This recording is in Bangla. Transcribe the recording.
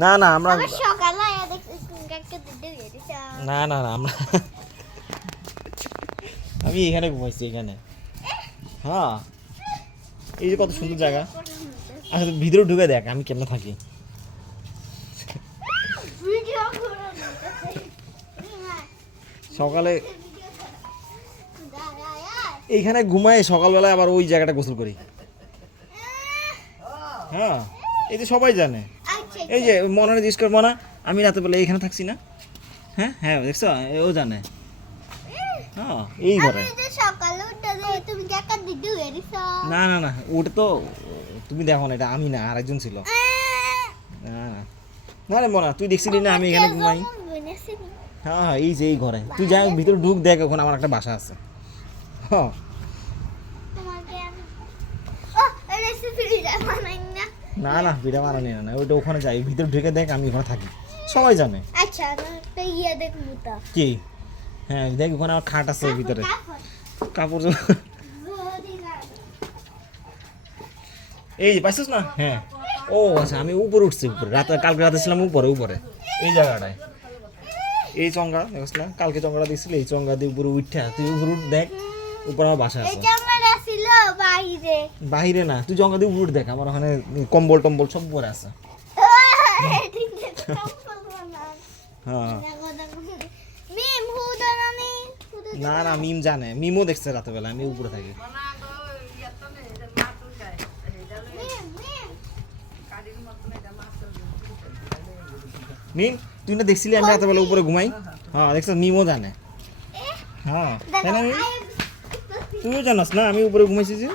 না না আমরা সকালে না না না আমরা আমি এখানে ঘুমাইছি এখানে। হ্যাঁ। এই যে কত সুন্দর জায়গা। আচ্ছা ভিতরে ঢুকে দেখ আমি কেমন থাকি। সকালে এইখানে ঘুমাই সকালবেলায় আবার ওই জায়গাটা গোসল করি। হ্যাঁ এই যে সবাই জানে। এই যে মনে জিজ্ঞেস কর মনা আমি রাতে বেলা এখানে থাকছি না। হ্যাঁ? হ্যাঁ দেখছ? ও জানে। এই ঘরে। না না না ওটা তো তুমি দেখো না এটা আমি না আরেকজন ছিল। না না। না রে মনা তুই দেখছিলি না আমি এখানে ঘুমাই? হ্যাঁ হ্যাঁ এই যে এই ঘরে। তুই যা ভিতরে ঢুক দেখ ওখানে আমার একটা বাসা আছে। হ্যাঁ তোমাকে আমি ও এটা ফ্রি বানাই না না না বিড়া মারানি না। ওইটা ওখানে যাই ভিতরে ঢুকে দেখ আমি ওখানে থাকি। সবাই জানে। আচ্ছা একটা ইয়ে দেখ মুতা কি? হ্যাঁ দেখ ওখানে আমার খাট আছে ভিতরে। কাপড়। এই পাইছিস না? হ্যাঁ। ও আচ্ছা আমি উপরে উঠছি উপরে। রাতে কালকে রাতে ছিলাম উপরে উপরে। এই জায়গাটায়। এই চঙ্গা দেখছ না কালকে চঙ্গাটা দিছিল এই চঙ্গা দিয়ে উপরে উঠা তুই উপরে উঠ দেখ। উপরে আমার বাসা আছে। ছিল বাইরে। বাহিরে না তুই জঙ্গা দিয়ে উঠ দেখ আমার ওখানে কম্বল টম্বল সব উপরে আছে। হ্যাঁ। না না মিম জানে মিমও দেখছে রাতেবেলা আমি উপরে থাকি। মিম তুই না দেখছিলি আমি রাতেবেলা উপরে ঘুমাই? হ্যাঁ দেখছ মিমও জানে। হ্যাঁ তাই না মিম? তুইও জানাস না আমি উপরে ঘুমাইছি যে।